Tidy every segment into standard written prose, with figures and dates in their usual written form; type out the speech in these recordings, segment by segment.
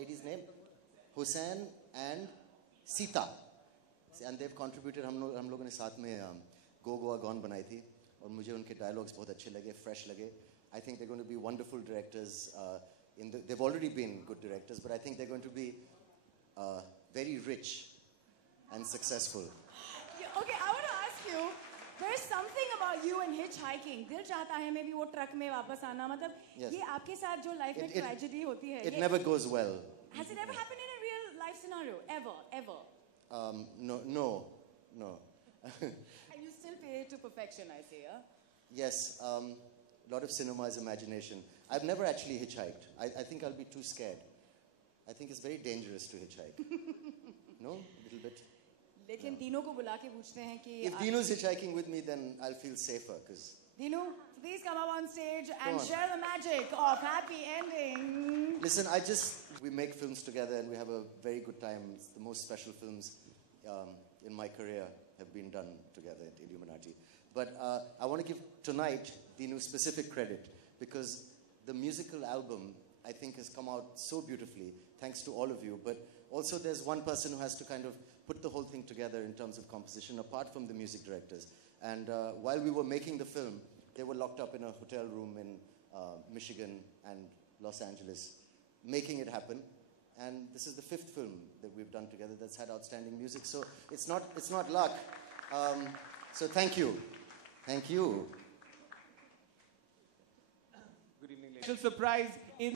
lady's name? Hussain and Sita. And they've contributed. हम लोगों ने साथ में Go Goa Gone बनाई थी और मुझे उनके dialogues बहुत अच्छे लगे, fresh लगे. I think they're going to be wonderful directors. They've already been good directors, but I think they're going to be very rich and successful. Okay, I want to ask you. There's something about you and hitchhiking. दिल चाहता है maybe वो truck में वापस आना. मतलब ये आपके साथ जो life में tragedy होती है. It never goes well. Has it ever happened in a real life scenario? Ever? No. And you still pay it to perfection, I say, yeah? Yes. A lot of cinema is imagination. I've never actually hitchhiked. I think I'll be too scared. I think it's very dangerous to hitchhike. No? A little bit. लेकिन दीनू को बुला के पूछते हैं कि if Deenu's hitchhiking with me, then I'll feel safer. Because Deenu, please come up on stage and share the magic of happy ending. Listen, we make films together and we have a very good time. It's the most special films in my career have been done together at Illuminati. But I want to give tonight Deenu specific credit because the musical album, I think, has come out so beautifully, thanks to all of you. But also there's one person who has to kind of put the whole thing together in terms of composition, apart from the music directors. And while we were making the film, they were locked up in a hotel room in Michigan and Los Angeles, making it happen. And this is the 5th film that we've done together that's had outstanding music. So it's not luck. So thank you. Thank you. Good evening, ladies. Special surprise in...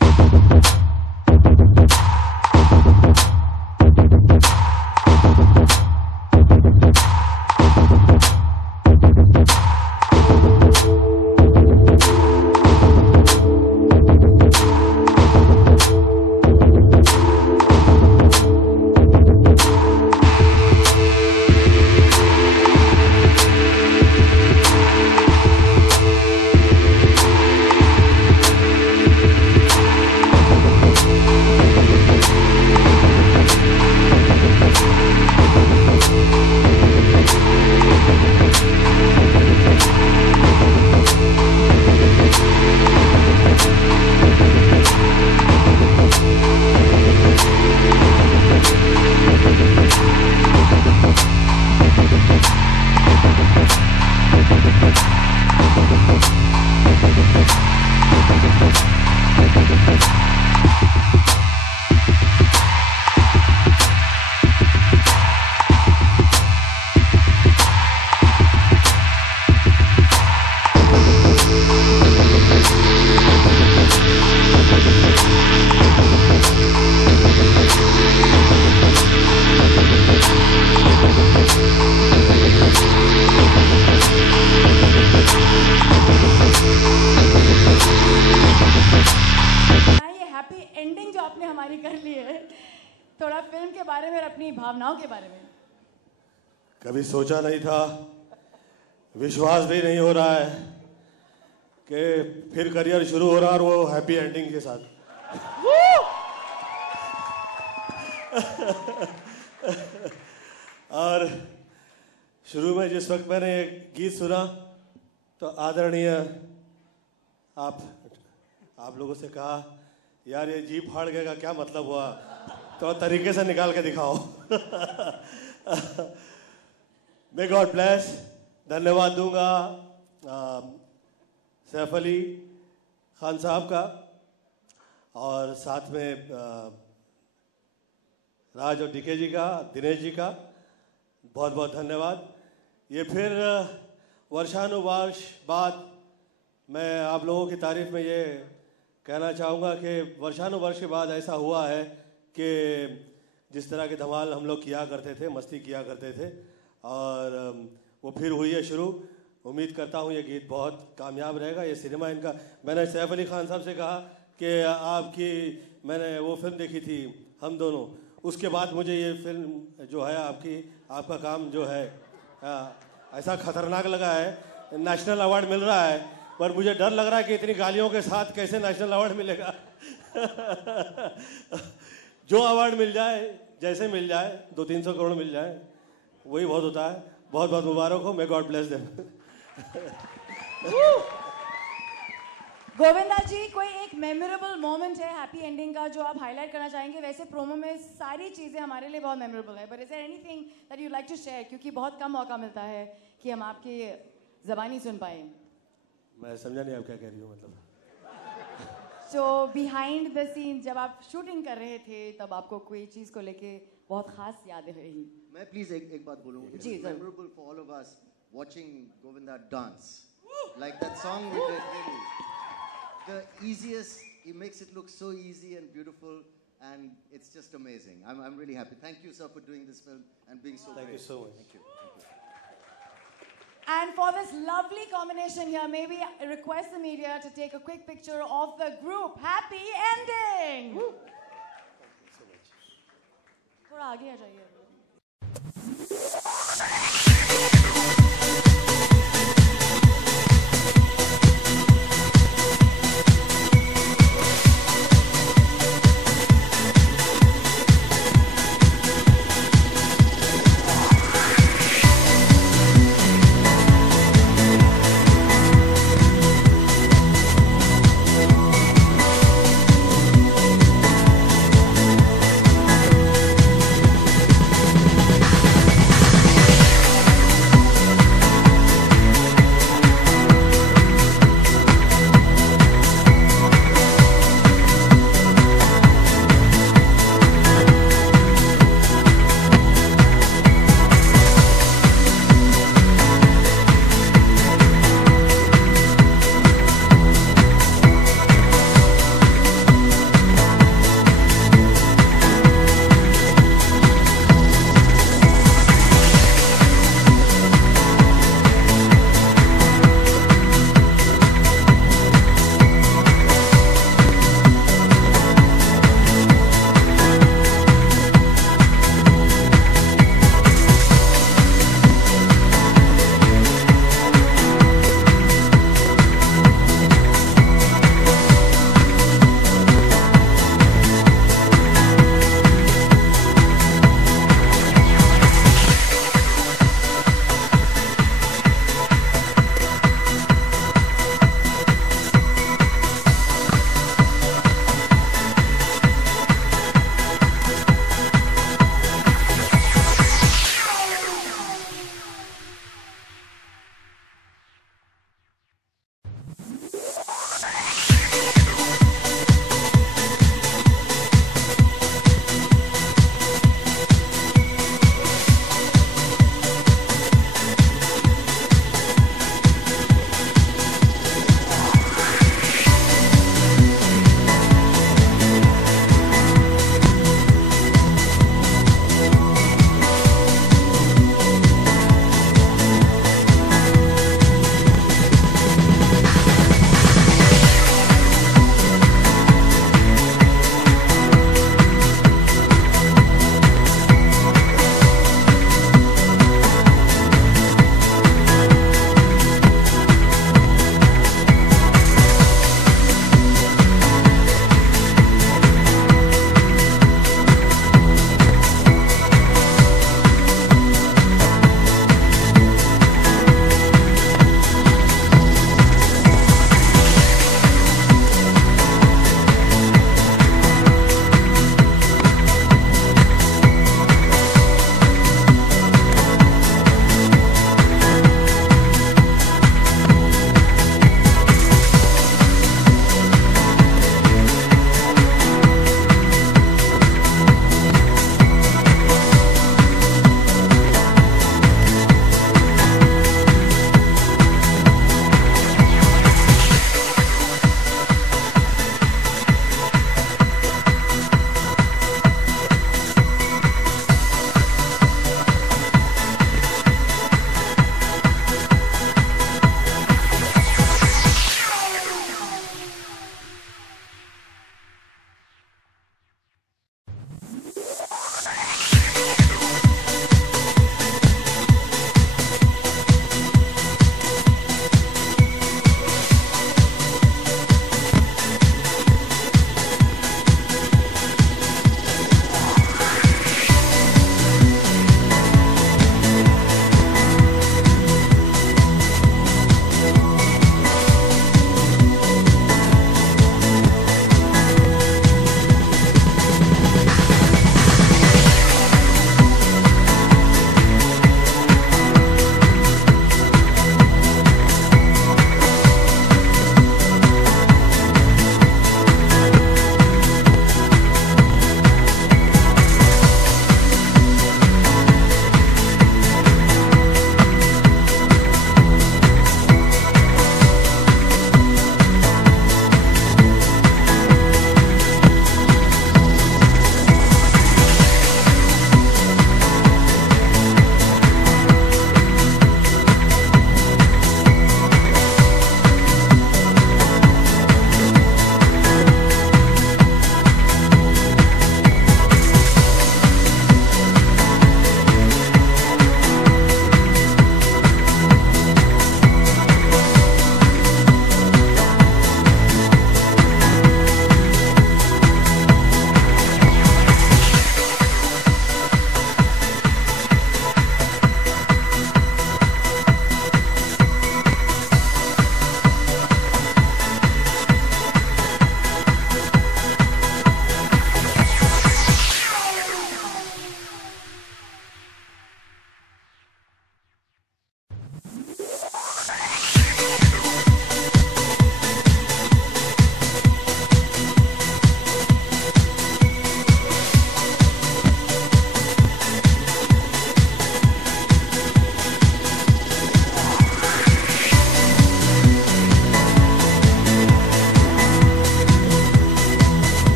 थोड़ा film के बारे में और अपनी भावनाओं के बारे में. कभी सोचा नहीं था, विश्वास भी नहीं हो रहा है कि फिर करियर शुरू हो रहा और वो हैप्पी एंडिंग के साथ. और शुरू में जिस वक्त मैंने गीत सुना तो आदरणीय आप लोगों से कहा, यार ये जी फाड़ गए का क्या मतलब हुआ, तो तरीके से निकाल के दिखाओ. मे गॉड ब्लेस. धन्यवाद दूंगा सैफ अली खान साहब का और साथ में राज और डीके जी का, दिनेश जी का बहुत बहुत धन्यवाद. ये फिर वर्षानुवर्ष बाद मैं आप लोगों की तारीफ में ये कहना चाहूँगा कि वर्षानुवर्ष के बाद ऐसा हुआ है कि जिस तरह के धमाल हम लोग किया करते थे, मस्ती किया करते थे, और वो फिर हुई है शुरू. उम्मीद करता हूँ ये गीत बहुत कामयाब रहेगा. ये सिनेमा इनका, मैंने सैफ अली खान साहब से कहा कि आपकी मैंने वो फिल्म देखी थी हम दोनों, उसके बाद मुझे ये फिल्म जो है आपका काम जो है ऐसा खतरनाक लगा है. नेशनल अवार्ड मिल रहा है पर मुझे डर लग रहा है कि इतनी गालियों के साथ कैसे नेशनल अवार्ड मिलेगा. जो अवार्ड मिल जाए, जैसे मिल जाए, 200-300 करोड़ मिल जाए, वही बहुत होता है. बहुत बहुत मुबारक हो. May God bless them. Govinda ji, कोई एक मेमोरेबल मोमेंट है हैप्पी एंडिंग का जो आप हाईलाइट करना चाहेंगे? वैसे प्रोमो में सारी चीज़ें हमारे लिए बहुत मेमोरेबल है, but is there anything that you like to share, क्योंकि बहुत कम मौका मिलता है कि हम आपकी ज़बानी सुन पाए। मैं समझा नहीं आप क्या कह रही हो मतलब। So behind the scenes जब आप शूटिंग कर रहे थे तब आपको कोई चीज़ को लेके बहुत खास यादें रही? मैं प्लीज एक बात बोलूँ? जी, It's जरूर। memorable for all of us watching Govinda dance. Like that song we did, really. The easiest, he makes it look so easy and beautiful, and it's just amazing. I'm really happy. Thank you, sir, for doing this film and being so Thank great. you so much. Thank you. And for this lovely combination here, may we request the media to take a quick picture of the group. Happy ending! थोड़ा आगे आ जाइए।